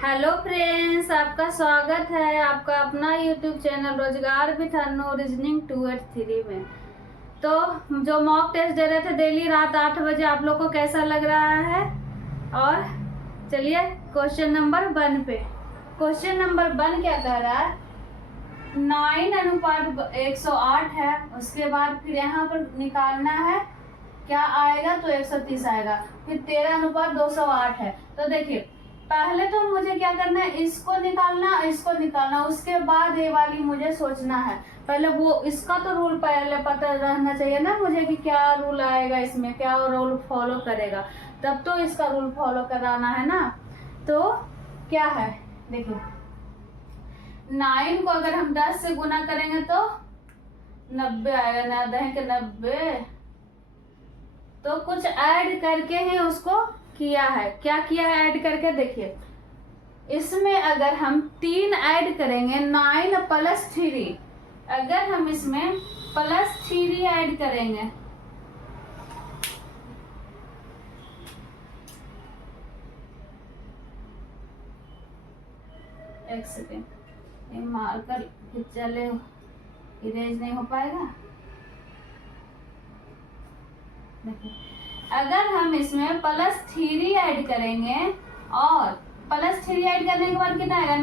Hello friends, आपका स्वागत है आपका अपना यूट्यूब चैनल रोजगार विथ अनु रीजनिंग 283 में। तो जो मॉक टेस्ट दे रहे थे डेली रात 8 बजे, आप लोग को कैसा लग रहा है? और चलिए क्वेश्चन नंबर 1 पे। क्वेश्चन नंबर 1 क्या कह रहा है? 9:108 है। उसके बाद फिर यहाँ पर निकालना है क्या आएगा, तो 130 आएगा। फिर 13:208 है। तो देखिए पहले तो मुझे क्या करना है, इसको निकालना, उसके बाद ये वाली मुझे सोचना है। पहले वो इसका तो रूल पहले पता रहना चाहिए ना मुझे कि क्या रूल आएगा, इसमें क्या रूल फॉलो करेगा, तब तो इसका रूल फॉलो कराना है ना। तो क्या है देखिए, 9 को अगर हम 10 से गुना करेंगे तो 90 आएगा ना, 10 के 90। तो कुछ ऐड करके ही उसको किया है। क्या किया है ऐड करके? देखिए इसमें अगर हम 3 ऐड करेंगे, 9 + 3, अगर हम इसमें +3 ऐड करेंगे एक सेकेंड, ये मार्कर चले इरेज नहीं हो पाएगा। देखिए अगर हम इसमें +3 ऐड करेंगे और +3 ऐड करने के बाद कितना आएगा?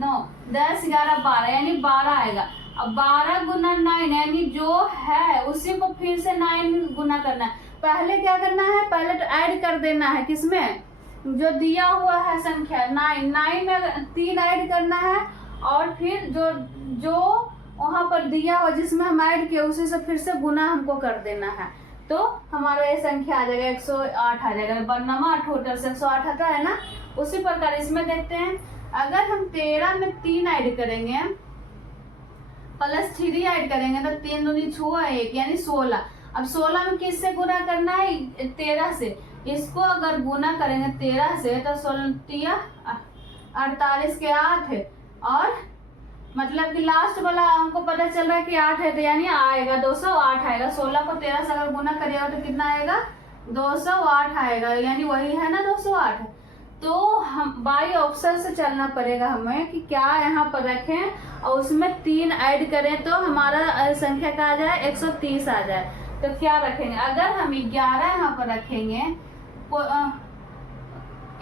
9 10 11 12 यानी 12 आएगा। अब 12 गुना 9 यानी जो है उसी को फिर से 9 गुना करना है। पहले क्या करना है, पहले तो ऐड कर देना है किसमें, जो दिया हुआ है संख्या 9 में 3 ऐड करना है और फिर जो वहां पर दिया हुआ जिसमें हम ऐड किए उसी से फिर से गुना हमको कर देना है। तो हमारा ये संख्या आ जाएगा 108 आ जाएगा। बननमा टोटल से 108 आता है ना। उसी प्रकार इसमें देखते हैं, अगर हम 13 में 3 ऐड करेंगे +3 ऐड करेंगे तो 3 दूनी 6 1 यानी 16। अब 16 में किससे गुना करना है? 13 से। इसको अगर गुना करेंगे 13 से तो 16 48 के 8 है, और मतलब कि लास्ट वाला हमको पता चल रहा है कि 8 है, तो यानी आएगा 208 आएगा। 16 को 13 से अगर गुना करिएगा तो कितना आएगा? 208 आएगा, यानी वही है ना 208। तो हम बाई ऑप्शन से चलना पड़ेगा हमें कि क्या यहाँ पर रखें और उसमें 3 ऐड करें तो हमारा संख्या का आ जाए 130 आ जाए। तो क्या रखेंगे? अगर हम 11 यहाँ पर रखेंगे,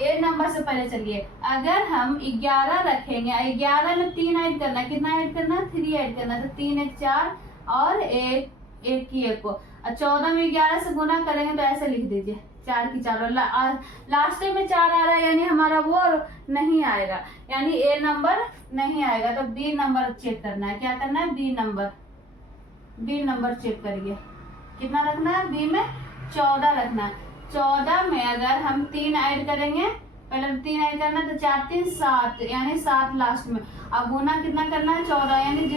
ए नंबर से पहले चलिए, अगर हम 11 रखेंगे, 11 में 3 ऐड करना, कितना ऐड करना? 3 ऐड करना। तो 3 1 4 और 1 1 की 1 को 14 में 11 से गुना करेंगे तो ऐसे लिख दीजिए 4 की 4 और लास्ट में 4 आ रहा है, यानी हमारा वो नहीं आएगा, यानी ए नंबर नहीं आएगा। तो बी नंबर चेक करना है। क्या करना है? बी नंबर चेक करिए, कितना रखना है? बी में 14 रखना है। 14 में अगर हम 3 ऐड करेंगे, पहले 3 ऐड करना तो 4 3 7 यानी 7 लास्ट में। अब गुना कितना करना है? 14, यानी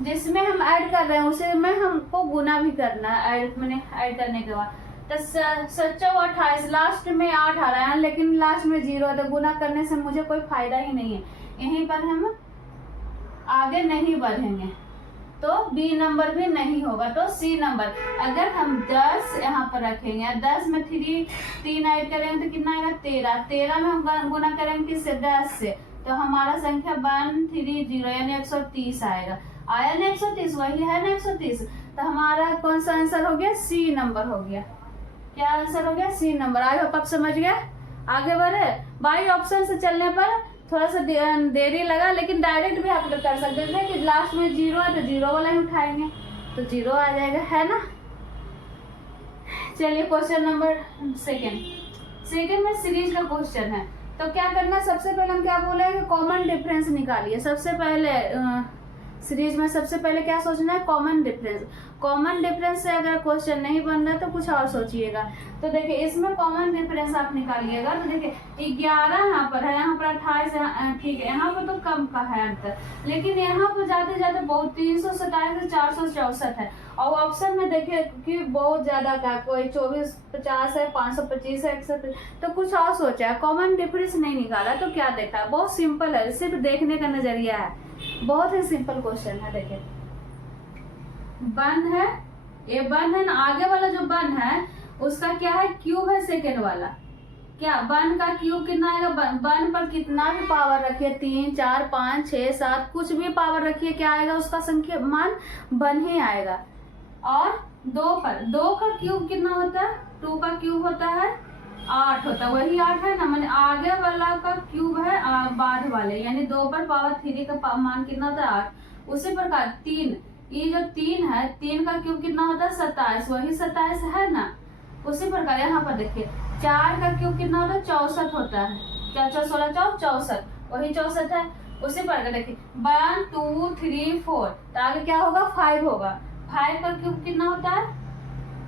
जिसमें हम ऐड कर रहे हैं उसे में हमको गुना भी करना है। ऐड करने के बाद तो 7 28 लास्ट में 8 आ रहा है, लेकिन लास्ट में 0 है, तो गुना करने से मुझे कोई फायदा ही नहीं है। यहीं पर हम आगे नहीं बढ़ेंगे, तो बी नंबर भी नहीं होगा। तो सी नंबर, अगर हम 10 यहाँ पर रखेंगे, 10 में 3 ऐड करेंगे तो कितना आएगा? 13 में हम गुना करेंगे किससे? 10 से। तो हमारा संख्या 130 यानी 130 आएगा। आया ना 130? वही है ना 130। तो हमारा कौन सा आंसर हो गया? सी नंबर हो गया। क्या आंसर हो गया? C number. आई होप आप समझ गए। आगे बढ़े। बाई ऑप्शन से चलने पर थोड़ा सा देरी लगा, लेकिन डायरेक्ट भी आप लोग कर सकते हैं कि लास्ट में 0 है तो 0 वाला ही उठाएंगे तो 0 आ जाएगा, है ना। चलिए क्वेश्चन नंबर सेकेंड में सीरीज का क्वेश्चन है। तो क्या करना, सबसे पहले हम क्या बोले कि कॉमन डिफरेंस निकालिए। सबसे पहले सीरीज में सबसे पहले क्या सोचना है? कॉमन डिफरेंस से अगर क्वेश्चन नहीं बन रहा तो कुछ और सोचिएगा। तो देखिए इसमें कॉमन डिफरेंस आप निकालिएगा। तो देखिए 11 यहाँ पर है, यहाँ पर 28 ठीक है, यहाँ पर तो कम का है अंतर, लेकिन यहाँ पर जाते जाते बहुत 327 से 464 है, और ऑप्शन में देखिए कि बहुत ज्यादा का, कोई 24 50 है, 525 है, 130। तो कुछ और सोचा है, कॉमन डिफरेंस नहीं निकाला। तो क्या देखा है? बहुत सिंपल है, सिर्फ देखने का नजरिया है, बहुत ही सिंपल क्वेश्चन है। देखिए 1 है, ये 1 है ना, आगे वाला जो 1 है उसका क्या है? क्यूब है सेकेंड वाला, क्या 1 का क्यूब कितना आएगा, 1 पर कितना भी पावर रखिए, 3 4 5 6 7 कुछ भी पावर रखिए, क्या आएगा उसका संख्या मान 1 ही आएगा। और 2 पर 2 का क्यूब कितना होता है, 2 का क्यूब होता है 8 होता है, वही 8 है ना, मैंने आगे वाला का क्यूब है बाद वाले, यानी 2 पर पावर 3 का मान कितना होता है 8। उसी प्रकार 3, ये जो 3 है 3 का क्यूब कितना होता है 27, वही 27 है ना। उसी प्रकार यहाँ पर देखिए 4 का क्यूब कितना होता है 64 होता है, 4 4 16 64, वही 64 है। उसी प्रकार देखिए 1 2 3 4, तो आगे क्या होगा 5 होगा, 5 का क्यूब कितना होता है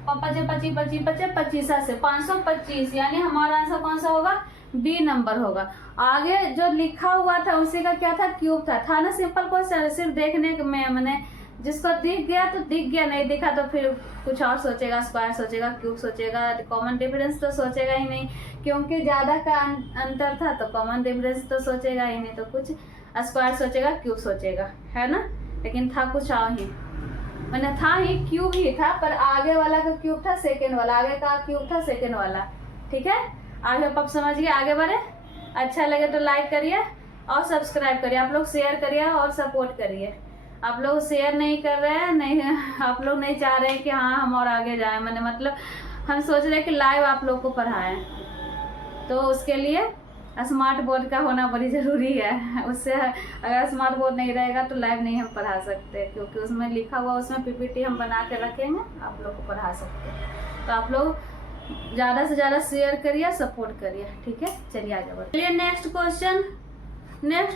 25 25 25 25 25 से 525, यानी हमारा आंसर कौन सा होगा, बी नंबर होगा। आगे जो लिखा हुआ था उसी का क्या था, क्यूब था ना। सिंपल क्वेश्चन, सिर्फ देखने में मैंने जिसको दिख गया तो दिख गया, नहीं दिखा तो फिर कुछ और सोचेगा, स्क्वायर सोचेगा, क्यूब सोचेगा, कॉमन डिफरेंस तो सोचेगा ही नहीं, क्योंकि ज्यादा का अंतर था तो कॉमन डिफरेंस तो सोचेगा ही नहीं, तो कुछ स्क्वायर सोचेगा, क्यूब सोचेगा, है ना। लेकिन था कुछ और ही, मैंने था ही क्यूब ही था, पर आगे वाला का क्यूब था सेकेंड वाला, आगे का क्यूब था सेकेंड वाला। ठीक है, आगे आप समझ गए, आगे बढ़े। अच्छा लगे तो लाइक करिए और सब्सक्राइब करिए, आप लोग शेयर करिए और सपोर्ट करिए। आप लोग शेयर नहीं कर रहे हैं, नहीं आप लोग नहीं चाह रहे हैं कि हाँ हम और आगे जाएं, मैंने मतलब हम सोच रहे हैं कि लाइव आप लोग को पढ़ाएं, तो उसके लिए स्मार्ट बोर्ड का होना बड़ी ज़रूरी है। उससे अगर स्मार्ट बोर्ड नहीं रहेगा तो लाइव नहीं हम पढ़ा सकते, क्योंकि उसमें लिखा हुआ, उसमें पीपीटी हम बना के रखेंगे, आप लोग को पढ़ा सकते हैं। तो आप लोग ज़्यादा से ज़्यादा शेयर करिए, सपोर्ट करिए। ठीक है, चलिए आगे बढ़ते हैं। नेक्स्ट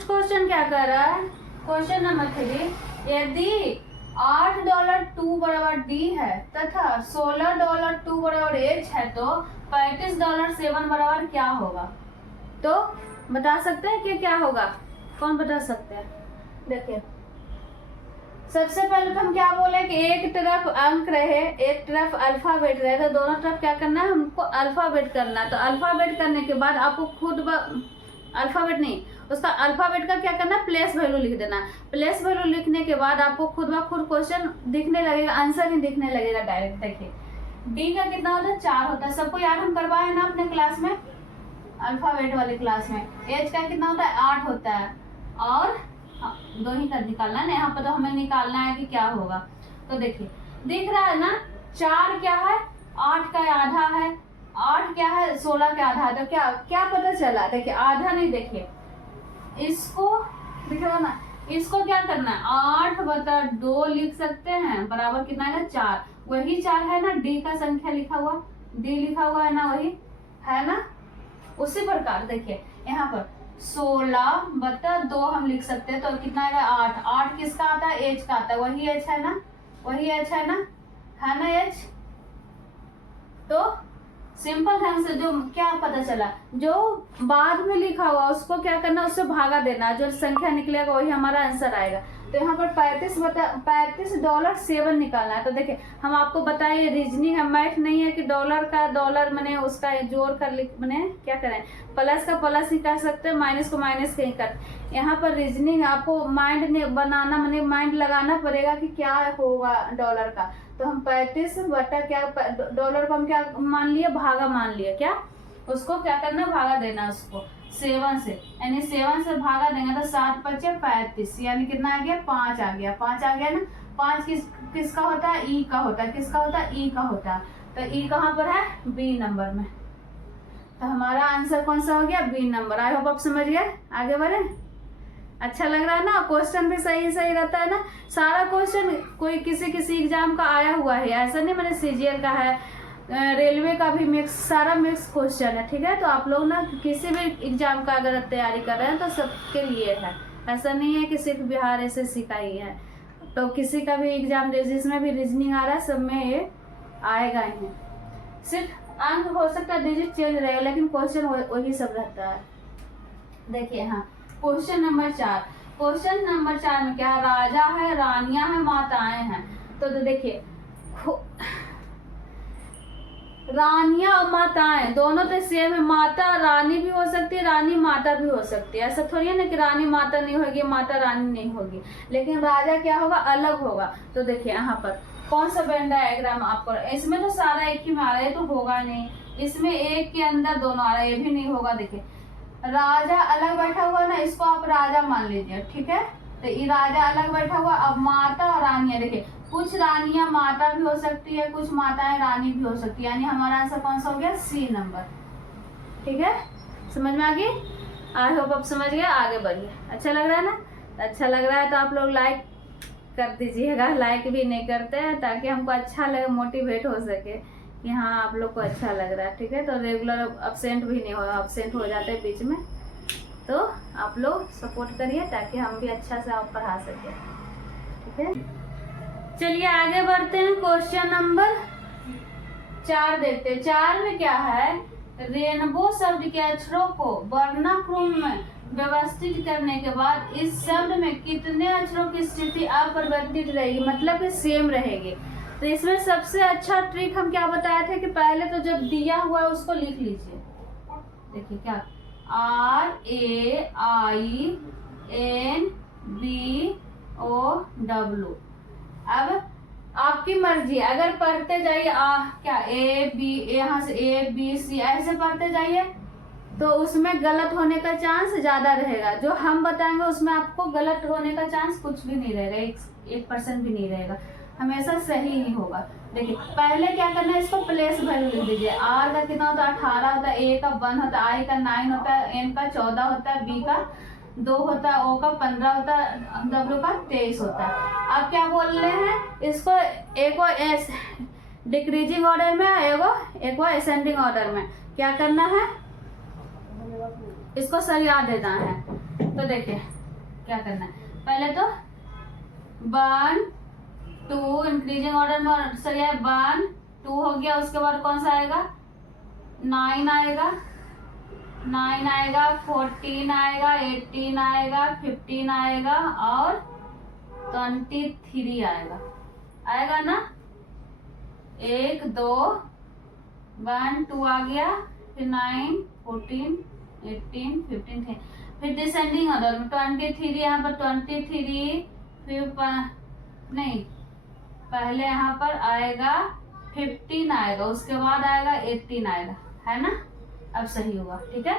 क्वेश्चन क्या कर रहा है, क्वेश्चन नंबर 3, यदि $8 2 बराबर डी है तथा $16 2 बराबर एच है तो $35 7 बराबर क्या होगा। तो बता सकते हैं कि क्या होगा, कौन बता सकते हैं। देखिए सबसे पहले तो हम क्या बोले कि एक तरफ अंक रहे, एक तरफ अल्फाबेट रहे, तो दोनों तरफ क्या करना है, हमको अल्फाबेट करना है। तो अल्फाबेट करने के बाद आपको खुद अल्फाबेट नहीं, उसका अल्फाबेट का क्या करना है, प्लेस वैल्यू लिख देना। प्लेस वैल्यू लिखने के बाद आपको खुद ब खुद क्वेश्चन दिखने लगेगा, आंसर ही दिखने लगेगा डायरेक्ट। देखिए डी का कितना होता है 4 होता है, सबको याद हम करवाए ना अपने क्लास में, अल्फाबेट वाली क्लास में। एच का कितना होता है 8 होता है, और 2 ही का निकालना है ना, यहाँ पर तो हमें निकालना है कि क्या होगा। तो देखिए दिख रहा है ना, 4 क्या है 8 का आधा है, 8 क्या है 16 का आधा है, तो क्या क्या पता चला। देखिए आधा नहीं, देखिए इसको दिखा ना, इसको क्या करना है 8/2 लिख सकते हैं, बराबर कितना है 4, वही 4 है ना, डी का संख्या लिखा हुआ, डी लिखा हुआ है ना, वही है ना। उसी प्रकार देखिए यहाँ पर 16/2 हम लिख सकते हैं, तो कितना आएगा 8, 8 किसका आता है एच का आता है, वही एच है ना, वही एच है ना एच। तो सिंपल ढंग से जो क्या पता चला, जो बाद में लिखा हुआ उसको क्या करना, उससे भागा देना, जो संख्या निकलेगा वही हमारा आंसर आएगा। तो यहाँ पर $35.7 निकालना है। तो देखिए हम आपको बताइए, रीजनिंग है, मैथ नहीं है कि डॉलर का डॉलर मैंने उसका जोड़ कर मैंने क्या करें, प्लस का प्लस ही कर सकते हैं, माइनस को माइनस कहीं कर। यहाँ पर रीजनिंग आपको माइंड बनाना, मैंने माइंड लगाना पड़ेगा कि क्या होगा डॉलर का। तो हम 35 बटा क्या, डॉलर को हम क्या मान लिए, भागा मान लिया, क्या उसको क्या करना, भागा देना उसको 7 से, यानी 7 से भागा देंगे तो 7 × 5 = 35, यानी कितना आ गया 5 आ गया, 5 आ गया ना। 5 किसका होता है, ई का होता है, किसका होता है, ई का होता है। तो ई कहाँ पर है, बी नंबर में। तो हमारा आंसर कौन सा हो गया, बी नंबर। आई होप आप समझ गए, आगे बढ़े। अच्छा लग रहा है ना, क्वेश्चन भी सही रहता है ना, सारा क्वेश्चन कोई किसी एग्जाम का आया हुआ है, ऐसा नहीं मैंने सीजीएल का है, रेलवे का भी मिक्स, सारा मिक्स क्वेश्चन है। ठीक है, तो आप लोग ना किसी भी एग्जाम का अगर तैयारी कर रहे हैं तो सबके लिए है, ऐसा नहीं है कि सिर्फ बिहार एसएससी का ही है। तो किसी का भी एग्जाम जिसमें भी रीजनिंग आ रहा है सब में ये आएगा ही, सिर्फ अंक हो सकता है डिजिट चेंज रहेगा, लेकिन क्वेश्चन वही सब रहता है। देखिए हाँ, क्वेश्चन नंबर 4, क्वेश्चन नंबर 4 में क्या, राजा है, रानियां हैं, माताएं हैं। तो देखिए रानियां और माताएं दोनों तो सेम है, माता रानी भी हो सकती है, रानी माता भी हो सकती है, ऐसा थोड़ी है ना कि रानी माता नहीं होगी, माता रानी नहीं होगी, लेकिन राजा क्या होगा, अलग होगा। तो देखिए यहाँ पर कौन सा वेन डायग्राम आपको, इसमें तो सारा एक ही में आ रहा है, तो होगा नहीं, इसमें एक के अंदर दोनों आ रहा है, ये भी नहीं होगा। देखिए राजा अलग बैठा हुआ ना, इसको आप राजा मान लीजिए, ठीक है। तो ये राजा अलग बैठा हुआ। अब माता और रानियां, देखिए कुछ रानियां माता भी हो सकती है, कुछ माताएं रानी भी हो सकती है, यानी हमारा आंसर कौन सा हो गया? C number. ठीक है, समझ में आ गई? आई होप आप समझ गए। आगे बढ़िए। अच्छा लग रहा है ना? अच्छा लग रहा है तो आप लोग लाइक कर दीजिएगा। लाइक भी नहीं करते हैं ताकि हमको अच्छा लगे, मोटिवेट हो सके कि हाँ आप लोग को अच्छा लग रहा है। ठीक है, तो रेगुलर अब्सेंट भी नहीं हो, अब्सेंट हो जाते हैं बीच में, तो आप लोग सपोर्ट करिए ताकि हम भी अच्छा से आप पढ़ा सके। ठीक है, चलिए आगे बढ़ते हैं। क्वेश्चन नंबर 4 देखते हैं। 4 में क्या है? रेनबो शब्द के अक्षरों को वर्णाक्रम में व्यवस्थित करने के बाद इस शब्द में कितने अक्षरों की स्थिति अपरिवर्तित रहेगी, मतलब कि सेम रहेगी। तो इसमें सबसे अच्छा ट्रिक हम क्या बताए थे कि पहले तो जब दिया हुआ है उसको लिख लीजिए। देखिए क्या, RAINBOW। अब आपकी मर्जी, अगर पढ़ते जाइए क्या A B, यहाँ से A B C ऐसे पढ़ते जाइए तो उसमें गलत होने का चांस ज्यादा रहेगा। जो हम बताएंगे उसमें आपको गलत होने का चांस कुछ भी नहीं रहेगा, 1% भी नहीं रहेगा, हमेशा सही ही होगा। देखिए पहले क्या करना है, इसको प्लेस वैल्यू लिख दीजिए। R का कितना होता है? 18 होता है, A का 1 होता है, I का 9 होता है, N का 14 होता है, B का 2 होता है, O का 15 होता है, W का 23 होता है। अब क्या बोल रहे हैं, इसको एक डिक्रीजिंग ऑर्डर में, एक असेंडिंग ऑर्डर में क्या करना है, इसको सरिया देना है। तो देखिए क्या करना है, पहले तो 1 2 इंक्रीजिंग ऑर्डर में सरिया 1 2 हो गया। उसके बाद कौन सा आएगा? 9 आएगा, 9 आएगा, 14 आएगा, 18 आएगा, 15 आएगा और 23 आएगा ना। 1 2 1 2 आ गया, फिर 9 14 18 15 फिर डिसेंडिंग ऑर्डर में 23 यहाँ पर 23, फिर नहीं पहले यहाँ पर आएगा 15 आएगा, उसके बाद आएगा 18 आएगा, है ना। अब सही हुआ। ठीक है,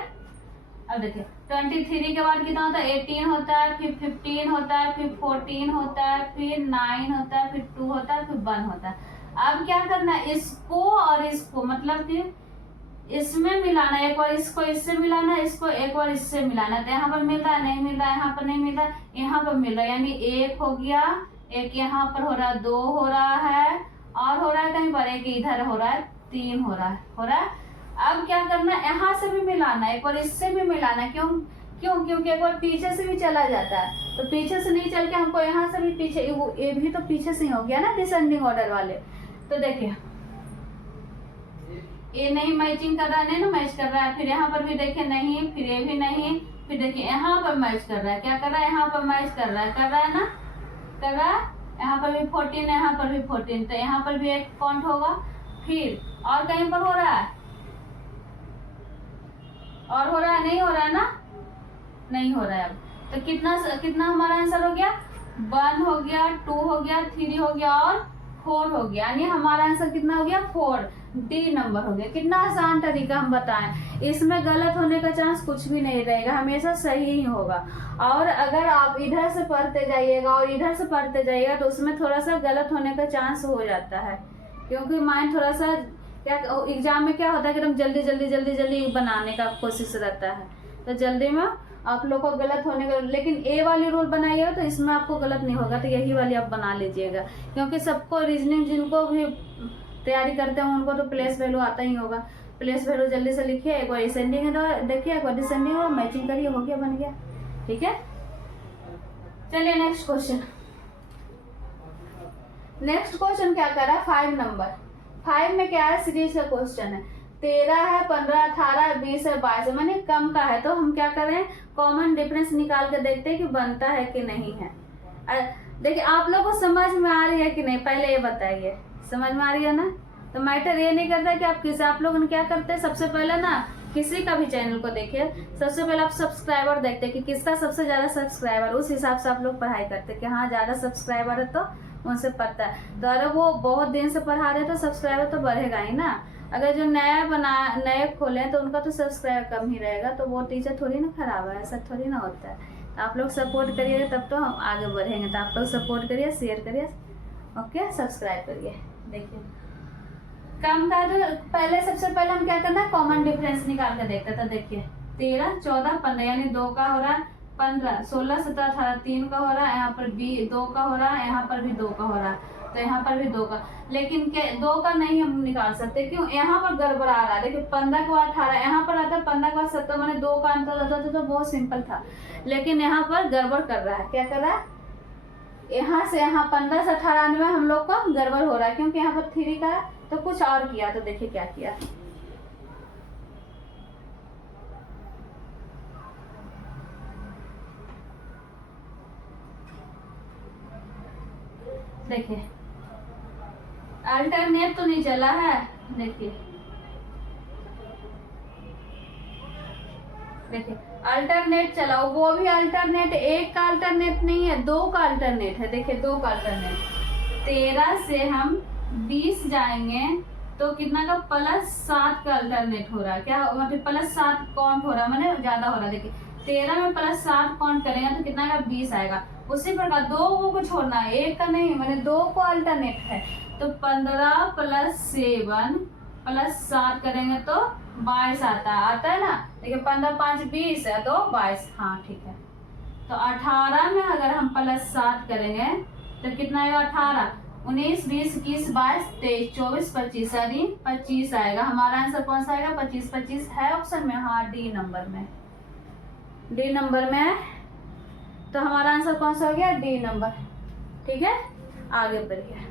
अब देखिए 23 के बाद कितना होता है? 18 होता है, फिर 15 होता है, फिर 14 होता है, फिर 9 होता है, फिर 2 होता है, फिर 1 होता है। अब क्या करना है, इसको और इसको मतलब कि इसमें मिलाना, एक बार इसको इससे मिलाना, इसको एक बार इससे मिलाना। तो यहाँ पर मिल रहा है, नहीं मिल रहा है, यहाँ पर नहीं मिल रहा है, यहाँ पर मिल रहा है, यानी 1 हो गया, 1 यहाँ पर हो रहा है, 2 हो रहा है, और हो रहा है कहीं पर 1 इधर हो रहा है, 3 हो रहा है। अब क्या करना है, यहाँ से भी मिलाना, एक बार इससे भी मिलाना। क्योंकि एक बार पीछे से भी चला जाता है, तो पीछे से नहीं चल के हमको यहाँ से भी पीछे, ये भी तो पीछे से ही हो गया ना डिसेंडिंग ऑर्डर वाले। तो देखिए ये नहीं मैचिंग कर रहा है, नहीं ना मैच कर रहा है, फिर यहाँ पर भी देखिए नहीं, फिर ये भी नहीं, फिर देखिए यहाँ पर मैच कर रहा है, क्या कर रहा है, यहाँ पर मैच कर रहा है ना, कर रहा है। यहाँ पर भी 14 है, यहाँ पर भी 14, तो यहाँ पर भी एक काउंट होगा। फिर और कहीं पर हो रहा है, और हो रहा है, नहीं हो रहा है ना, नहीं हो रहा है। अब तो कितना हमारा आंसर हो गया? 1 हो गया, 2 हो गया, 3 हो गया और 4 हो गया, यानी हमारा आंसर कितना हो गया? 4, डी नंबर हो गया। कितना आसान तरीका हम बताएं, इसमें गलत होने का चांस कुछ भी नहीं रहेगा, हमेशा सही ही होगा। और अगर आप इधर से पढ़ते जाइएगा और इधर से पढ़ते जाइएगा तो उसमें थोड़ा सा गलत होने का चांस हो जाता है, क्योंकि माइंड थोड़ा सा क्या एग्जाम में क्या होता है कि एकदम जल्दी बनाने का कोशिश रहता है, तो जल्दी में आप लोग को गलत होने का। लेकिन ए वाली रूल बनाइएगा तो इसमें आपको गलत नहीं होगा, तो यही वाली आप बना लीजिएगा, क्योंकि सबको रीजनिंग जिनको भी तैयारी करते हैं उनको तो प्लेस वैल्यू आता ही होगा। प्लेस वैल्यू जल्दी से लिखिए, एक बार असेंडिंग है देखिए, एक बार डिसेंडिंग है, मैचिंग करिए, हो गया, बन गया। ठीक है, चलिए नेक्स्ट क्वेश्चन। नेक्स्ट क्वेश्चन क्या कर रहा है? 5 नंबर। 5 में क्या है? सीरीज का क्वेश्चन है। 13 है, 15, 18, 20 है, 22 है, माने कम का है। तो हम क्या करें, कॉमन डिफरेंस निकाल के देखते हैं कि बनता है कि नहीं है। देखिए आप लोग को समझ में आ रही है कि नहीं, पहले ये बताइए, समझ में आ रही है ना। तो मैटर ये नहीं करता कि आप लोग क्या करते हैं, सबसे पहले ना किसी का भी चैनल को देखिए, सबसे पहले आप सब्सक्राइबर देखते हैं कि किसका सबसे ज्यादा सब्सक्राइबर, उस हिसाब से आप लोग पढ़ाई करते हैं कि हाँ ज्यादा सब्सक्राइबर है तो उनसे पता है। तो अगर वो बहुत दिन से पढ़ा रहे तो सब्सक्राइबर तो बढ़ेगा ही ना। अगर जो नए खोले तो उनका तो सब्सक्राइब कम ही रहेगा, तो वो टीचर थोड़ी ना खराब है, ऐसा थोड़ी ना होता है। तो आप लोग सपोर्ट करिएगा तब तो हम आगे बढ़ेंगे। तो आप लोग सपोर्ट करिए, शेयर करिए, ओके, सब्सक्राइब करिए। देखिए काम का तो पहले सबसे पहले हम क्या करना है, कॉमन डिफरेंस निकाल कर देखते था। देखिए 13, 14, 15 यानी 2 का हो रहा है 15, 16, 17, 18 3 का हो रहा है, यहाँ पर भी 2 का हो रहा है, यहाँ पर भी 2 का हो रहा है, तो यहाँ पर भी 2 का। लेकिन 2 का नहीं हम निकाल सकते, क्यों? यहाँ पर गड़बड़ आ रहा है। देखिए 15 के बाद 18, यहाँ पर आता है 15 के बाद 17, मैंने 2 का अंतर होता तो बहुत सिंपल था। लेकिन यहाँ पर गड़बड़ कर रहा है। क्या कर रहा है? यहाँ से यहाँ 15 से 18 आने में हम लोग का गड़बड़ हो रहा है, क्योंकि यहाँ पर 3 का है तो कुछ और किया। तो देखिए क्या किया, देखिए अल्टरनेट तो नहीं चला है। देखिए अल्टरनेट चला, वो भी अल्टरनेट, एक का अल्टरनेट नहीं है, 2 का अल्टरनेट है। देखिए 2 का अल्टरनेट। 13 से हम 20 जाएंगे तो कितना का +7 का अल्टरनेट हो रहा है। क्या मतलब +7 काउंट हो रहा है, मैंने ज्यादा हो रहा है। देखिए 13 में +7 काउंट करेंगे तो कितना का 20 आएगा। उसी प्रकार 2 को छोड़ना है, 1 का नहीं, मैंने 2 को अल्टरनेट है। तो 15 + 7 + 7 करेंगे तो 22 आता है ना। देखिए 15 5 20 है तो 22, हाँ ठीक है। तो 18 में अगर हम +7 करेंगे तो कितना आएगा? 18, 19, 20, 21, 22, 23, 24, 25 यानी 25 आएगा। हमारा आंसर कौन सा आएगा? 25। 25 है ऑप्शन में, हाँ डी नंबर में, डी नंबर में। तो हमारा आंसर कौन सा हो गया? D number. ठीक है, आगे बढ़िए।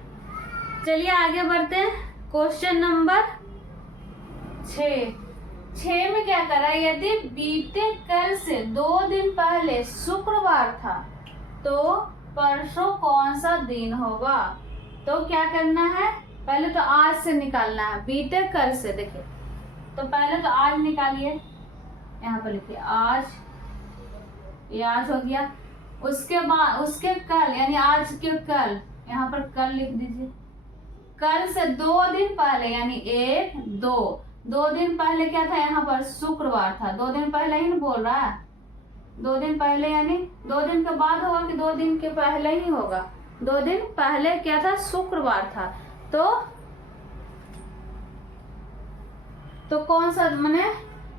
चलिए आगे बढ़ते हैं। क्वेश्चन नंबर 6 में क्या करा? यदि बीते कल से 2 दिन पहले शुक्रवार था तो परसों कौन सा दिन होगा? तो क्या करना है? पहले तो आज से निकालना है, बीते कल से। देखिए तो पहले तो आज निकालिए, यहाँ पर लिखिए आज, ये आज हो गया। उसके बाद उसके कल यानी आज के कल, यहाँ पर कल लिख दीजिए। कल से 2 दिन पहले यानी 1, 2 दिन पहले क्या था? यहाँ पर शुक्रवार था। 2 दिन पहले ही नहीं बोल रहा है, 2 दिन पहले यानी 2 दिन के बाद होगा कि 2 दिन के पहले ही होगा? 2 दिन पहले क्या था? शुक्रवार था। तो कौन सा, मैंने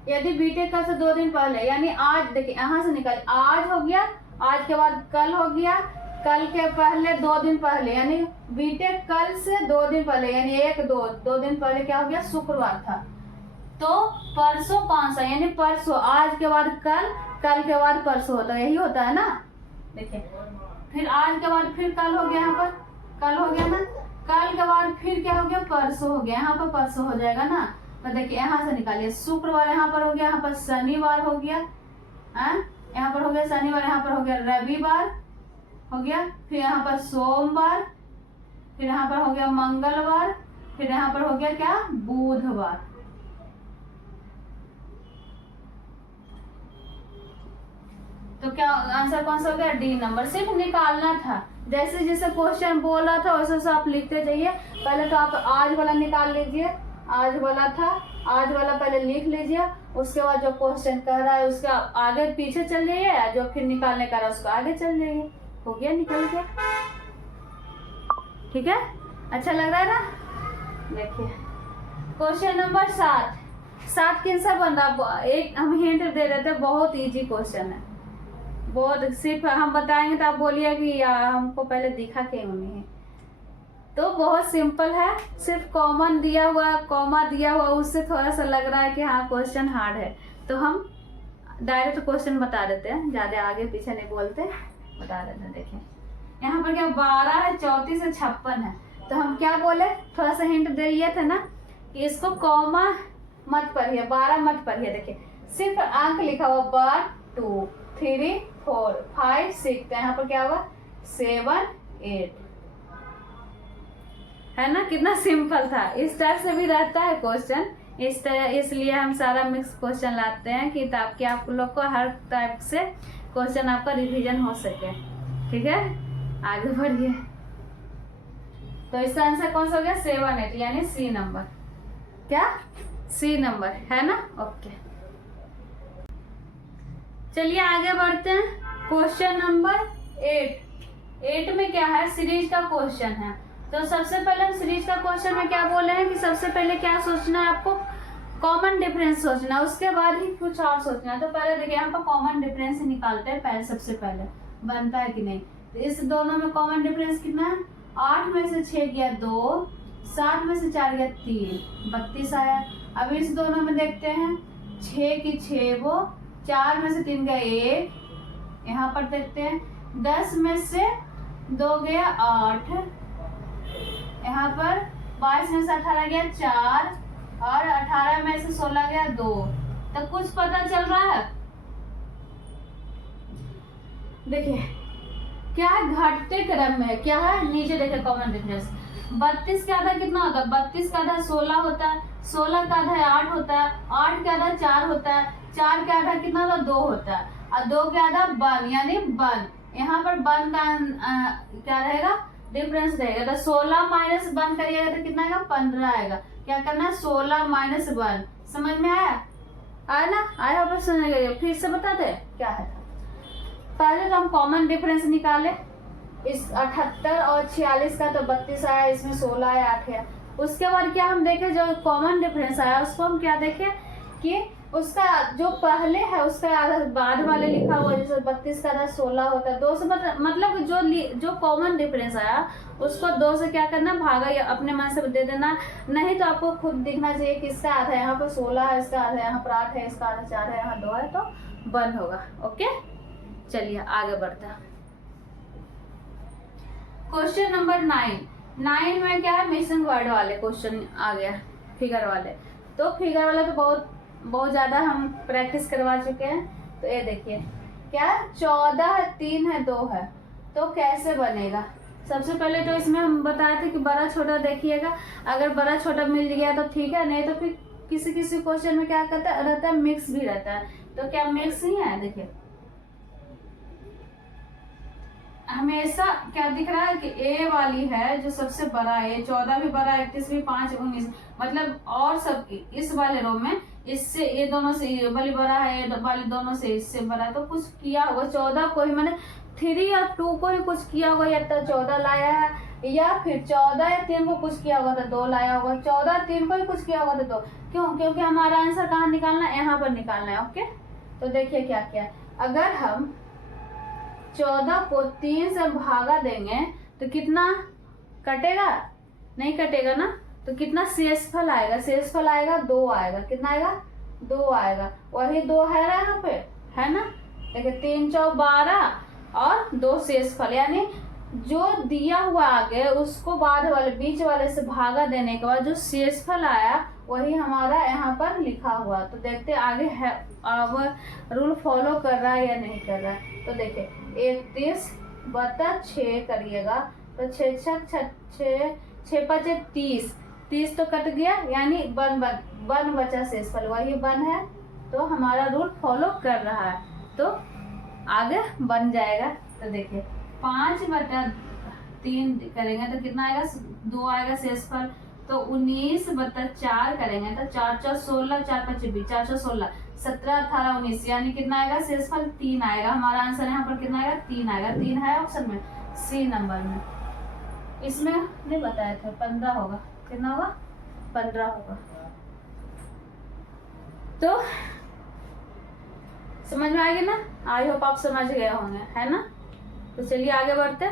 यदि बीते कल से 2 दिन पहले यानी आज, देखिए यहाँ से निकाल, आज हो गया, आज के बाद कल हो गया, कल के पहले 2 दिन पहले यानी बीते कल से 2 दिन पहले यानी 1, 2 दिन पहले क्या हो गया? शुक्रवार था। तो परसों कौन सा? यानी परसों, आज के बाद कल, कल के बाद परसों होता है, यही होता है ना। देखिए फिर आज के बाद फिर कल हो गया, यहाँ पर कल हो गया ना, कल के बाद फिर क्या हो गया? परसों हो गया, यहाँ पर परसों हो जाएगा ना। तो देखिए यहाँ से निकालिए, शुक्रवार यहाँ पर हो गया, यहाँ पर शनिवार हो गया, यहाँ पर हो गया शनिवार, यहाँ पर हो गया रविवार हो गया, फिर यहाँ पर सोमवार, फिर यहाँ पर हो गया मंगलवार, फिर यहाँ पर हो गया क्या? बुधवार। तो क्या आंसर कौन सा हो गया? D number. सिर्फ निकालना था, जैसे जैसे क्वेश्चन बोल रहा था वैसे वैसे आप लिखते जाइए। पहले तो आप आज वाला निकाल लीजिए, आज वाला था, आज वाला पहले लिख लीजिए। उसके बाद जो क्वेश्चन कह रहा है उसका आगे पीछे चल जाइए, जो फिर निकालने का रहा है उसको आगे चल जाइए। हो गया, निकल गया। ठीक है, अच्छा लग रहा है ना। देखिए क्वेश्चन नंबर 7 किन सा बन रहा? एक हम हिंट दे रहे थे, बहुत इजी क्वेश्चन है, बहुत, सिर्फ हम बताएंगे तो आप बोलिए कि हमको पहले दिखा क्यों नहीं है। तो बहुत सिंपल है, सिर्फ कॉमन दिया हुआ, कॉमा दिया हुआ, उससे थोड़ा सा लग रहा है कि हाँ क्वेश्चन हार्ड है। तो हम डायरेक्ट क्वेश्चन बता देते हैं, ज़्यादा आगे पीछे नहीं बोलते, बता देते हैं। देखिए यहाँ पर क्या 12 है, 34 है, 56 है। तो हम क्या बोले, थोड़ा सा हिंट दे दिए थे ना कि इसको कॉमा मत पढ़िए, 12 मत पढ़िए। देखिए सिर्फ अंक लिखा हुआ 1 2 3 4 5 6, तो यहाँ पर क्या हुआ 7 8, है ना। कितना सिंपल था। इस टाइप से भी रहता है क्वेश्चन, इस तरह, इसलिए हम सारा मिक्स क्वेश्चन लाते हैं कि ताकि आप लोग को हर टाइप से क्वेश्चन आपका रिवीजन हो सके। ठीक है, आगे बढ़िए। तो इसका आंसर कौन सा हो गया? 7 8 यानी सी नंबर। क्या, सी नंबर, है ना। ओके, चलिए आगे बढ़ते हैं। क्वेश्चन नंबर 8 में क्या है, सीरीज का क्वेश्चन है। तो सबसे पहले हम सीरीज का क्वेश्चन में क्या बोले हैं कि सबसे पहले क्या सोचना है आपको, कॉमन डिफरेंस सोचना है, उसके बाद ही कुछ और सोचना है। तो पहले देखिए यहाँ पर कॉमन डिफरेंस ही निकालते हैं पहले, सबसे पहले बनता है कि नहीं। तो इस दोनों में कॉमन डिफरेंस कितना है, 8 में से 6 गया 2, 60 में से 4 गया 3, 32 आया। अब इस दोनों में देखते हैं, 6 की 6 वो, 4 में से 3 गया 1, यहाँ पर देखते हैं 10 में से 2 गया 8, यहाँ पर 22 में से 18 गया 4, और 18 में से 16 गया 2। तो कुछ पता चल रहा है, देखिए क्या है, घटते क्रम में है। क्या है, नीचे देखिए कॉमन डिफरेंस, 32 का आधा कितना होता है, 32 का आधा 16 होता है, 16 का आधा 8 होता है, 8 का आधा 4 होता है, 4 का आधा कितना होता है, 2 होता है, और 2 का आधा 1 यानी 1। यहाँ पर 1 का क्या रहेगा, डिफरेंस रहेगा। तो 16 माइनस 1 करिएगा तो कितना आएगा, 15 आएगा। क्या करना है, 16 माइनस 1। समझ में आया, आया ना, आया वापस सुनेगा, फिर से बता दे क्या है। पहले तो हम कॉमन डिफरेंस निकाले, इस 78 और 46 का, तो 32 आया, इसमें 16 आया, 8 है। उसके बाद क्या हम देखे, जो कॉमन डिफरेंस आया उसको हम क्या देखे कि उसका जो पहले है उसका आधा बाद वाले लिखा हुआ, जैसे 32 का आधा 16 होता है, 2 से मतलब जो कॉमन डिफरेंस आया उसको 2 से क्या करना, भागा, या अपने मन से दे देना। नहीं तो आपको खुद दिखना चाहिए कि इसका आधा यहाँ पर 16 है, इसका आधा यहाँ पर 8 है, इसका आधा 4 है, यहाँ 2 है, तो 1 होगा। ओके, चलिए आगे बढ़ते हैं। क्वेश्चन नंबर 9 में क्या है, मिसिंग वर्ड वाले क्वेश्चन आ गया, फिगर वाले। तो फिगर वाला तो बहुत ज्यादा हम प्रैक्टिस करवा चुके हैं। तो ये देखिए क्या, 14 है, 3 है, 2 है, तो कैसे बनेगा। सबसे पहले तो इसमें हम बताए थे कि बड़ा छोटा देखिएगा, अगर बड़ा छोटा मिल गया तो ठीक है, नहीं तो फिर किसी किसी क्वेश्चन में क्या करता रहता है, मिक्स भी रहता है। तो क्या मिक्स ही है, देखिए हमेशा क्या दिख रहा है कि ए वाली है जो सबसे बड़ा है, 14 भी बड़ा है, 31 भी, 5, 19, मतलब और सब इस वाले रो में इससे ये दोनों से ये वाली बड़ा है, ये वाली दोनों से इससे बड़ा, तो कुछ किया होगा 14 को ही, मैंने 3 और 2 को ही कुछ किया होगा, या तो 14 लाया है, या फिर 14 या 3 को कुछ किया होगा तो 2 लाया होगा, 14 3 को ही कुछ किया होगा तो 2। क्यों, क्योंकि हमारा आंसर कहाँ निकालना है, यहाँ पर निकालना है। ओके, तो देखिए क्या किया, अगर हम 14 को 3 से भागा देंगे तो कितना कटेगा, नहीं कटेगा ना, तो कितना शेषफल आएगा, शेषफल आएगा 2 आएगा, कितना आएगा, 2 आएगा, वही 2 है ना यहाँ पे, है ना। देखिए 3 चौक 12 और 2 शेषफल, यानी जो दिया हुआ आगे उसको बाद वाले बीच वाले से भागा देने के बाद जो शेषफल आया वही हमारा यहाँ पर लिखा हुआ। तो देखते आगे है, अब रूल फॉलो कर रहा है या नहीं कर रहा है। तो देखिए 31/6 करिएगा, तो 6 5 30, 30 तो कट गया, यानी 1 बचा शेषफल, वही 1 है, तो हमारा रूल फॉलो कर रहा है, तो आगे बन जाएगा। तो देखिए 5/3 करेंगे तो कितना आएगा, 2 आएगा शेषफल, तो 19/4 करेंगे तो 4 4 16, 4 5 20, 4 4 16, 17 18 19, यानी कितना आएगा शेषफल 3 आएगा। हमारा आंसर यहाँ पर कितना आएगा, 3 आएगा। 3 है ऑप्शन में, सी नंबर में। इसमें नहीं बताया था, 15 होगा, कितना होगा, 15 होगा। तो समझ में आ गया ना, आई होप आप समझ गए होंगे, है ना। तो चलिए आगे बढ़ते।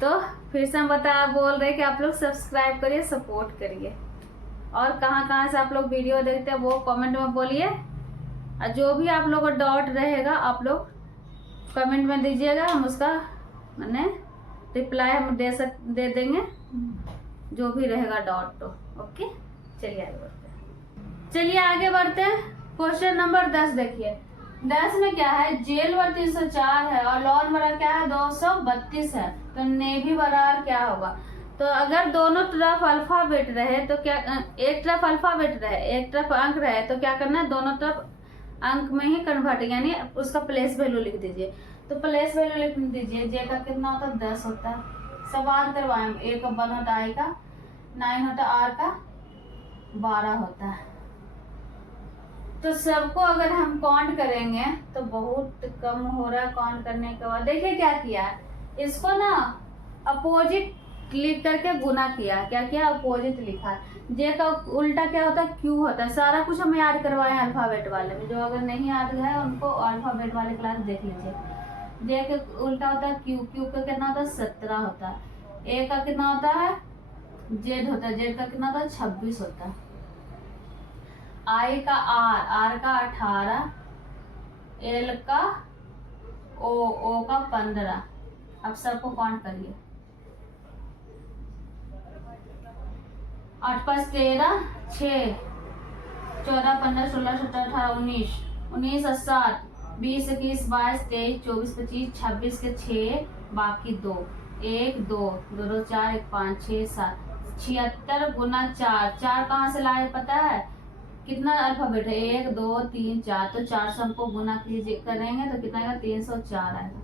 तो फिर से हम बोल रहे कि आप लोग सब्सक्राइब करिए, सपोर्ट करिए, और कहाँ से आप लोग वीडियो देखते हैं वो कमेंट में बोलिए, और जो भी आप लोग को डाउट रहेगा आप लोग कमेंट में दीजिएगा, हम उसका मैंने रिप्लाई हम दे देंगे, जो भी रहेगा डाउट। तो ओके, चलिए आगे बढ़ते हैं। क्वेश्चन नंबर 10 देखिए, 10 में क्या है, जेल वर्ग 304 है और लॉन बराबर क्या है, 232 है, तो नेवी बराबर क्या होगा। तो अगर दोनों तरफ अल्फाबेट रहे तो क्या, एक तरफ अल्फाबेट रहे एक तरफ अंक रहे तो क्या करना है, दोनों तरफ अंक में ही कन्वर्ट, यानी उसका प्लेस वैल्यू लिख दीजिए। तो प्लेस वैल्यू लिख दीजिए, जे का कितना होता है, 10 होता है। सवाल करवाएं, ए का 1 होता है, आई का 9 होता है, आर का 12 होता है। तो सबको अगर हम काउंट करेंगे तो बहुत कम हो रहा है। काउंट करने के बाद देखिए क्या किया है, इसको ना अपोजिट लिख करके गुना किया। क्या किया, अपोजिट लिखा। जे का उल्टा क्या होता है, क्यू होता है। सारा कुछ हम याद करवाए अल्फाबेट वाले में, जो अगर नहीं याद है उनको अल्फाबेट वाले क्लास देख लीजिए। जे का उल्टा होता है क्यू, क्यू का कितना होता है 17 होता है। ए का कितना होता है, जेड होता है, जेड का कितना होता है 26 होता है। आई का आर, आर का 18, एल का ओ का 15। अब सबको काउंट करिए। 8 5 13, 6, 14 15 16 17 18 19, 19 और 7 20 21 22 23 24 25 26 के 6 बाकी 2, 1 2 2 2 4 1 5 6 7 76 गुना 4। 4 कहाँ से लाए पता है, कितना अल्फाबेट है 1 2 3 4, तो 4 से हमको गुना कीजिए करेंगे तो कितना आएगा 304 आएगा।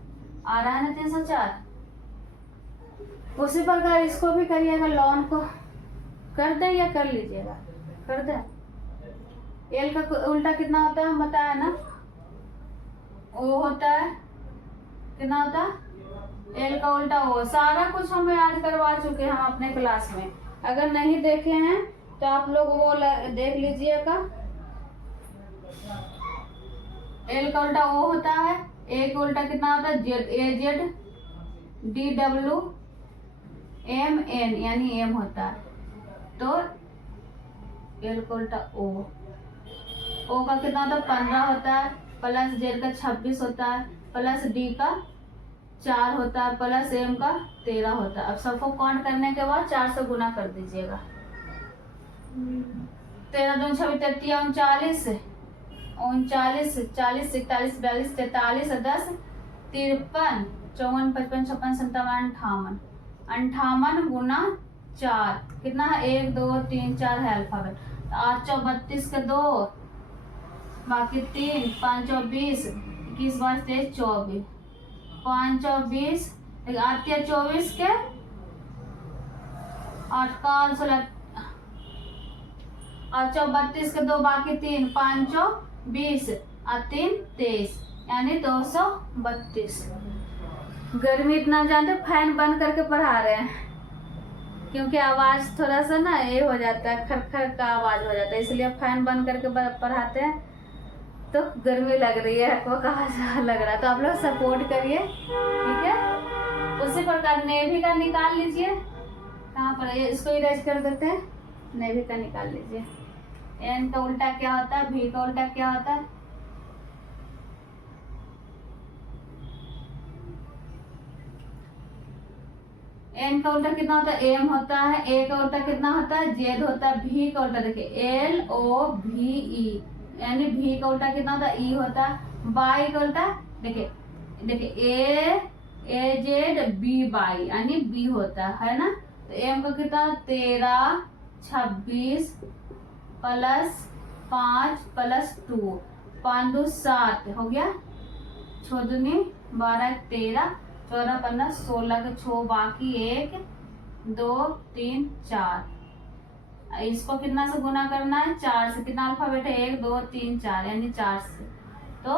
आ रहा है ना 304। उसी प्रकार इसको भी करिएगा, लॉन को कर दे या कर लीजिएगा, कर दे। एल का उल्टा कितना होता है हम बताया ना, ओ होता है, कितना होता है एल का उल्टा ओ। सारा कुछ हम याद करवा चुके हैं हम अपने क्लास में। अगर नहीं देखे हैं तो आप लोग वो देख लीजिएगा। एल का उल्टा ओ होता है, ए का उल्टा कितना होता है Z, A Z D W M N यानी एम होता है। तो एल का उल्टा ओ का कितना होता है 15 होता है, प्लस जेड का 26 होता है, प्लस डी का 4 होता है, प्लस एम का 13 होता है। अब सबको काउंट करने के बाद 4 से गुना कर दीजिएगा। 13 दूनी 26 33 39 39 40 41 42 43 10 53 54 55 56 57 58 58 गुना 4 कितना है 1 2 3 4 है अल्फाबेट। 8 चौ 32 के 2 बाकी 3 5 चौ 20 21 22 23 24 5 चौ 20 आती है 24 के 8 का 16 8 चौ 32 के 2 बाकी 3 5 चौ 20 और 3 23 यानी 232। गर्मी इतना जानते फैन बंद करके पढ़ा रहे हैं क्योंकि आवाज थोड़ा सा ना ये हो जाता है, खरखर का आवाज हो जाता है, इसलिए फैन बंद करके पढ़ाते हैं। तो गर्मी लग रही है, को कहाँ लग रहा है, तो आप लोग सपोर्ट करिए, ठीक है। उसी प्रकार नेवी का निकाल लीजिए। कहाँ पर ये इसको इरेज कर देते हैं, नेवी का निकाल लीजिए। एन का उल्टा क्या होता है, भी का उल्टा क्या होता है, एन का उल्टा कितना होता है एम होता है, ए का उल्टा कितना होता है जेड होता है, भी का उल्टा देखिए एल ओ भी ई यानी भी का उल्टा कितना होता है ई होता है, बाई का उल्टा देखिए ए जेड बी बाई यानी बी होता है ना। तो एम का कितना 13 26 प्लस 5 प्लस 2 5 2 7 हो गया, 6 दूनी 12 13 14 15 16 के 6 बाकी 1 2 3 4। इसको कितना से गुना करना है 4 से, कितना अल्फाबेट है 1 2 3 4 यानी 4 से। तो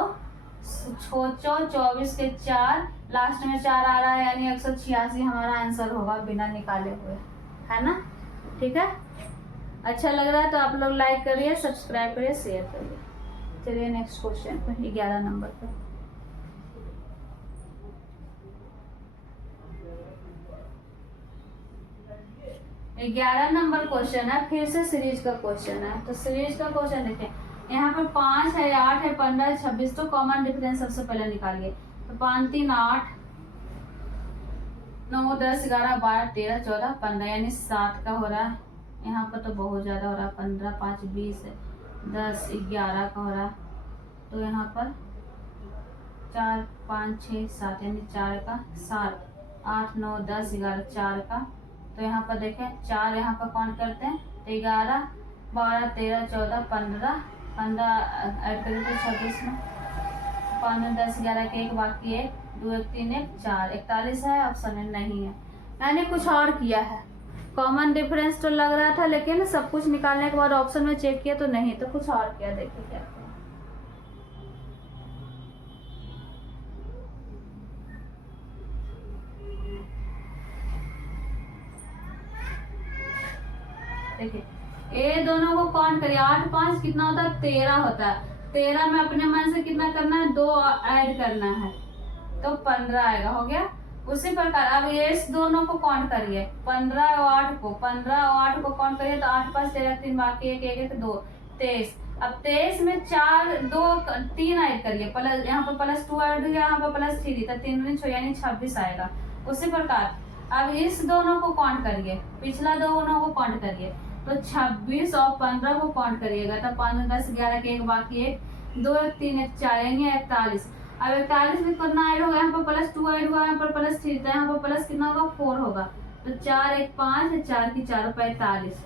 6 24 के 4 लास्ट में 4 आ रहा है यानी 186 हमारा आंसर होगा बिना निकाले हुए, है ना। ठीक है, अच्छा लग रहा है तो आप लोग लाइक करिए, सब्सक्राइब करिए, शेयर करिए। चलिए नेक्स्ट क्वेश्चन पर 11 नंबर पर। ग्यारह नंबर क्वेश्चन है, फिर से सीरीज का क्वेश्चन है। तो सीरीज का क्वेश्चन देखिए, यहाँ पर 5 है 8 है 15 है 26, तो कॉमन डिफरेंस सबसे पहले निकालिए। तो 5 3 8 9 10 11 12 13 14 15 यानी 7 का हो रहा है। यहाँ पर तो बहुत ज्यादा हो रहा है, 15 5 20 10 11 का हो रहा है। तो यहाँ पर 4 5 6 7 यानी 4 का 7 8 9 10 11 4 का। तो यहाँ पर देखें 4 यहाँ पर काउंट करते हैं तो 11 12 13 14 15 ऐड करें तो 26 में 5 10 11 के 1 बाकी 1 2 1 3 1 4 41 है, ऑप्शन में नहीं है, मैंने कुछ और किया है। कॉमन डिफरेंस तो लग रहा था, लेकिन सब कुछ निकालने के बाद ऑप्शन में चेक किया तो नहीं, तो कुछ और किया। देखिए क्या, देखिए ये दोनों को काउंट करिए, 8 5 कितना होता है, 13 होता है। 13 में अपने मन से कितना करना है, 2 ऐड करना है तो 15 आएगा। हो गया। उसी प्रकार अब ये इस दोनों को काउंट करिए, 15 और 8 को, 15 और 8 को काउंट करिए तो 8 5 13 3 बाकी 1 1 1 2 23। अब 23 में 4 2 3 ऐड करिए, प्लस यहाँ पर +2 ऐड हो गया, यहाँ पर +3 था, 3 6 यानी 26 आएगा। उसी प्रकार अब इस दोनों को काउंट करिए, पिछला दोनों को काउंट करिए तो 26 और 15 को काउंट करिएगा तो 5 10 11 के 1 बाकी 1 2 1 3 1 4 यानी 41। अब 41 में कितना ऐड होगा, यहाँ पर +2 ऐड हुआ, यहाँ पर +3 था, यहाँ पर प्लस कितना होगा 4 होगा तो 4 1 5 4 की 4 45,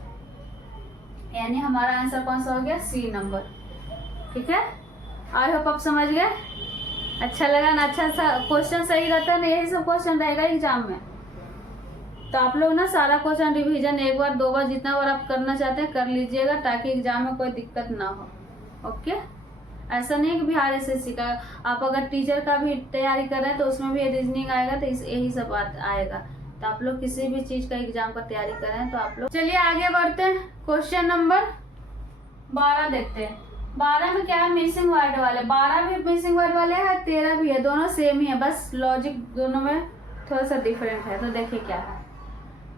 यानी हमारा आंसर कौन सा हो गया, सी नंबर। ठीक है, आई होप आप समझ गए। अच्छा लगा ना, अच्छा सा क्वेश्चन सही रहता है ना, यही सब क्वेश्चन रहेगा एग्जाम में। तो आप लोग ना सारा क्वेश्चन रिवीजन 1 बार 2 बार जितना बार आप करना चाहते हैं कर लीजिएगा, ताकि एग्जाम में कोई दिक्कत ना हो। ओके, ऐसा नहीं कि बिहार एसएससी का, आप अगर टीचर का भी तैयारी कर रहे हैं तो उसमें भी रीजनिंग आएगा, तो यही सब बात आएगा। तो आप लोग किसी भी चीज का एग्जाम का तैयारी कर रहे हैं तो आप लोग, चलिए आगे बढ़ते हैं। क्वेश्चन नंबर 12 देखते हैं। 12 में क्या है, मिसिंग वर्ड वाले। 12 भी मिसिंग वर्ड वाले है, 13 भी है, दोनों सेम ही है, बस लॉजिक दोनों में थोड़ा सा डिफरेंट है। तो देखिए क्या है,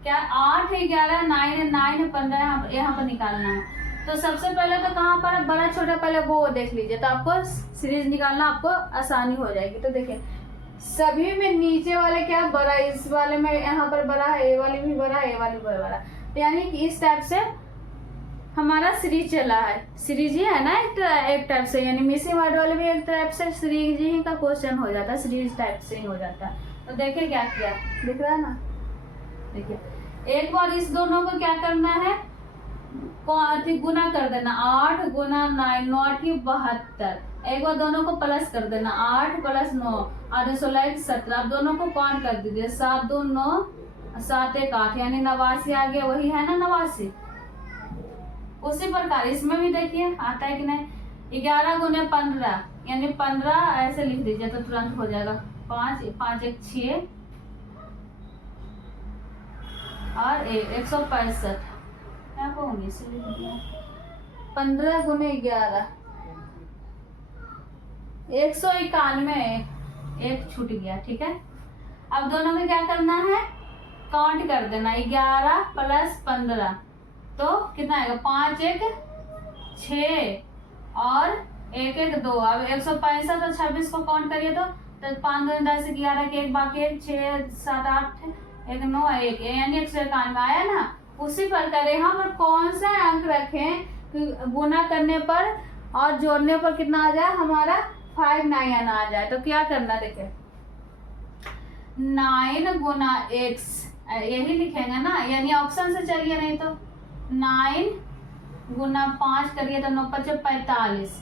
क्या 8 11 9 15 यहाँ पर निकालना है। तो सबसे पहले तो कहाँ पर बड़ा छोटा, पहले वो देख लीजिए तो आपको सीरीज निकालना आपको आसानी हो जाएगी। तो देखिए सभी में नीचे वाले क्या बड़ा, इस वाले में यहाँ पर बड़ा है, ए वाली भी बड़ा है, ए वाली भी बड़ा, तो यानी कि इस टाइप से हमारा सीरीज चला है। सीरीज ही है ना एक टाइप से, यानी मिसिंग वर्ड वाले भी एक टाइप से सीरीज ही का क्वेश्चन हो जाता है, सीरीज टाइप से ही हो जाता है। तो देखिए क्या किया, दिख रहा है ना। देखिए एक बार इस दोनों को क्या करना है, गुना कर देना, 8 गुना 9 9 की 72। एक बार दोनों को प्लस कर देना, 8 + 9 8 16 17। अब दोनों को काउंट कर दीजिए, 7 2 9 7 1 8 यानी 89 आ गया, वही है ना 89। उसी प्रकार इसमें भी देखिए आता है कि नहीं, 11 गुने 15 यानी 15 ऐसे लिख दीजिए तो तुरंत हो जाएगा। 5 5 1 6 और 165 क्या कहूँगी, इसे लिख दिया। 15 गुने 11 191, एक छूट गया। ठीक है, अब दोनों में क्या करना है, काउंट कर देना, 11 + 15 तो कितना आएगा, 5 1 6 और 1 1 2। अब 165 और 26 को काउंट करिए तो 5 2 10 11 के 1 बाकी 1 6 7 8 1 9 1 यानी 191 आया ना। उसी प्रकार यहाँ पर कौन सा अंक रखें कि गुना करने पर और जोड़ने पर कितना आ जाए, हमारा 5 9 आ जाए। तो क्या करना, देखे 9 गुना x यही लिखेंगे ना, यानी ऑप्शन से चलिए, नहीं तो 9 गुना 5 करिए तो 9 5 45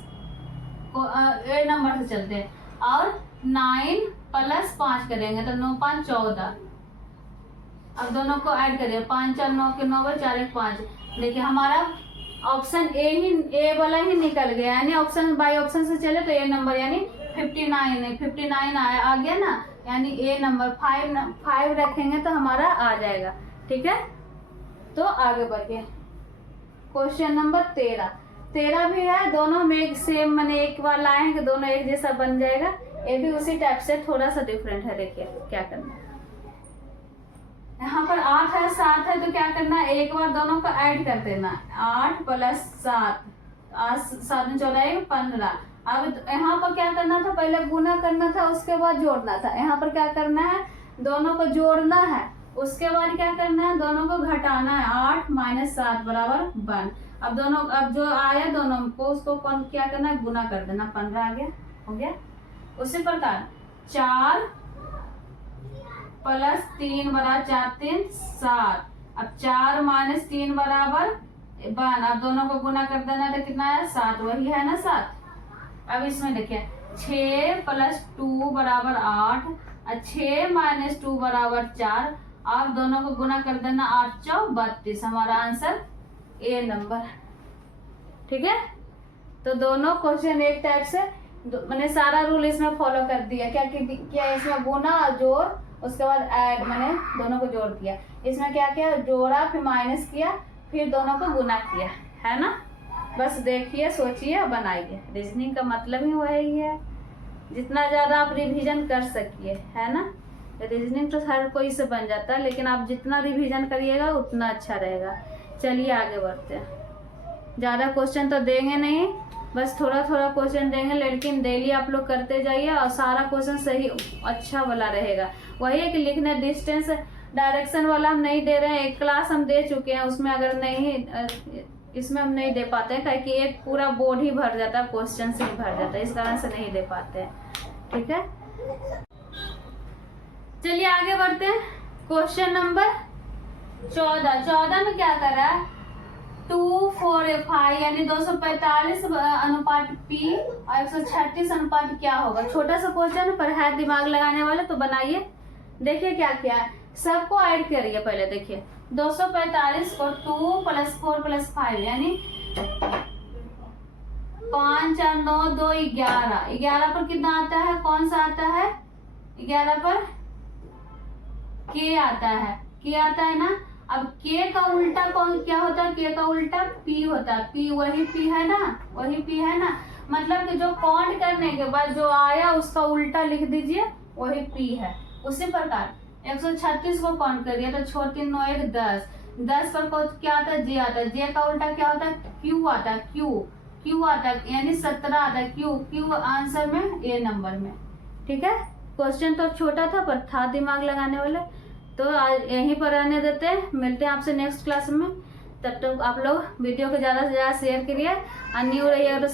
को ए नंबर से चलते हैं, और 9 + 5 करेंगे तो 9 5 14। अब दोनों को ऐड करिए, 5 4 9 के 9 4 1 5। देखिए हमारा ऑप्शन ए वाला ही निकल गया, यानी ऑप्शन बाय ऑप्शन से चले तो ए नंबर यानी 59 आ गया ना, यानी ए नंबर 5 रखेंगे तो हमारा आ जाएगा। ठीक है, तो आगे बढ़िए। क्वेश्चन नंबर 13 भी है, दोनों में एक सेम मैंने एक बार लाए हैं कि दोनों एक जैसा बन जाएगा। ये भी उसी टाइप से थोड़ा सा डिफरेंट है। देखिए क्या करना है, यहाँ पर 8 है 7 है तो क्या करना है, एक बार दोनों को ऐड कर देना, 8 + 7 7 14 15। अब यहाँ पर क्या करना था, पहले गुना करना था, उसके बाद जोड़ना था। यहाँ पर क्या करना है, दोनों को जोड़ना है, उसके बाद क्या करना है, दोनों को घटाना है। 8 - 7 = 1। अब जो आया दोनों को उसको क्या करना है, गुना कर देना, 15 आ गया, हो गया। उसी प्रकार 4 + 3 = 4 3 7। अब 4 - 3 = 1। अब दोनों को गुना कर देना तो कितना है, 7, वही है ना 7। अब इसमें देखिए 6 + 2 = 8, 6 - 2 = 4 आप दोनों को गुना कर देना 8 चौ 32, हमारा आंसर ए नंबर। ठीक है, तो दोनों क्वेश्चन एक टाइप से मैंने सारा रूल इसमें फॉलो कर दिया। क्या किया इसमें, गुना जोड़, उसके बाद ऐड, मैंने दोनों को जोड़ दिया। इसमें क्या किया, जोड़ा फिर माइनस किया फिर दोनों को गुना किया, है ना। बस देखिए, सोचिए और बनाइए। रीजनिंग का मतलब ही वही है, जितना ज़्यादा आप रिवीजन कर सकिए, है ना। रीजनिंग तो हर कोई से बन जाता है, लेकिन आप जितना रिवीजन करिएगा उतना अच्छा रहेगा। चलिए आगे बढ़ते हैं। ज़्यादा क्वेश्चन तो देंगे नहीं, बस थोड़ा थोड़ा क्वेश्चन देंगे, लेकिन डेली आप लोग करते जाइए और सारा क्वेश्चन सही अच्छा वाला रहेगा। वही है कि लिखने डिस्टेंस डायरेक्शन वाला हम नहीं दे रहे हैं, एक क्लास हम दे चुके हैं, उसमें अगर नहीं इसमें हम नहीं दे पाते हैं, क्योंकि एक पूरा बोर्ड ही भर जाता है, क्वेश्चन से ही भर जाता है, इस कारण से नहीं दे पाते हैं। ठीक है, चलिए आगे बढ़ते हैं। क्वेश्चन नंबर 14 में क्या कर रहा है, 2:4:5 यानी 245 अनुपात P और 136 अनुपात क्या होगा। छोटा सा क्वेश्चन पर है, दिमाग लगाने वाला, तो बनाइए। देखिए क्या क्या है, सबको ऐड करिए। पहले देखिए 245 को 2 + 4 + 5 यानी 5 4 9 2 11। 11 पर कितना आता है, कौन सा आता है, 11 पर के आता है, के आता है ना। अब के का उल्टा कौन क्या होता है, के का उल्टा पी होता है। पी वही पी है ना, वही पी है ना। मतलब कि जो काउंट करने के बाद जो आया उसका उल्टा लिख दीजिए, वही पी है। उसी प्रकार 136 को काउंट करिए तो 6 3 9 1 10। 10 पर क्या आता है, जे आता है। जे का उल्टा क्या होता है, क्यू आता है। क्यू आता है यानी 17 आता है। क्यू आंसर में, ए नंबर में। ठीक है, क्वेश्चन तो छोटा था पर था दिमाग लगाने वाले। तो आज यहीं पर रहने देते हैं, मिलते हैं आपसे नेक्स्ट क्लास में। तब तक आप लोग वीडियो को ज़्यादा से ज़्यादा शेयर करिए और न्यू रहिए तो